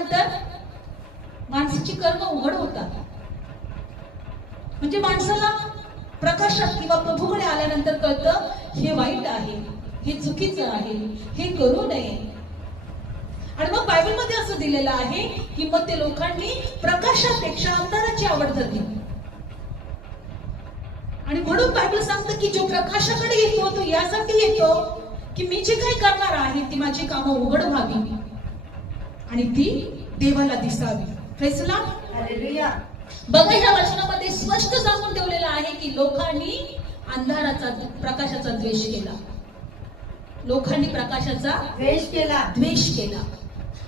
आल्यानंतर माणसाची कर्म उघड होतात. म्हणजे माणसाला प्रकाशात किंवा प्रभूकडे आल्यानंतर कळतं हे वाईट आहे, हे चुकीचं आहे, हे करू नये. आणि मग बायबलमध्ये असं दिलेलं आहे की मग ते लोकांनी प्रकाशापेक्षा अंधाराची आवड धरली. आणि म्हणून बायबल सांगतं की जो प्रकाशाकडे येतो तो यासाठी येतो की मी जे काही करणार आहे ती माझी कामं उघड व्हावी आणि ती देवाला दिसावी. Praise the lord. हालेलुया. बघा ह्या वचनामध्ये स्पष्ट सांगून ठेवलेलं आहे की लोकांनी प्रकाशाचा द्वेष केला. लोकांनी प्रकाशाचा द्वेष केला.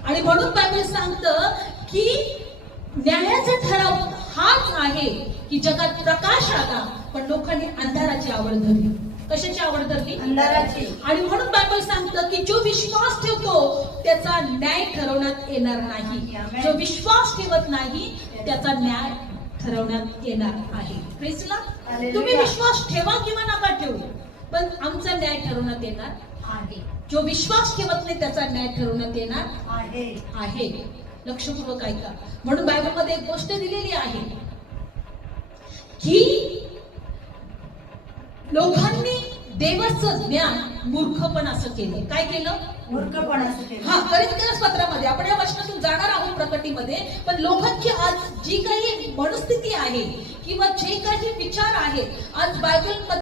आणि म्हणून बायबल सांगतं की न्यायाचा ठराव हाच आहे की जगात प्रकाश आला पण लोकांनी अंधाराची आवड धरली. कशाची आवड धरली? अंधाराची. आणि म्हणून बायबल सांगतं की जो विश्वास ठेवतो त्याचा न्याय ठरवण्यात येणार नाही. जो विश्वास ठेवत नाही त्याचा न्याय ठरवण्यात येणार आहे. Praise the Lord. तुम्ही विश्वास ठेवा किंवा नका ठेवू पण आमचा न्याय ठरवण्यात येणार आहे. जो विश्वास ठेवत नाही त्याचा न्याय ठरवण्यात येणार आहे. लक्षपूर्वक ऐका. म्हणून बायबलमध्ये एक गोष्ट दिलेली आहे की लोकांनी देवाचं ज्ञान मूर्खपण असं केलं. काय केलं? मूर्खपण असं केलं. हा, करिन्थियन पत्रामध्ये आपण या वचनातून जाणार आहोत प्रकटीमध्ये. पण लोकांची आज जी काही मनस्थिती आहे किंवा जे काही विचार आहेत आज बायबल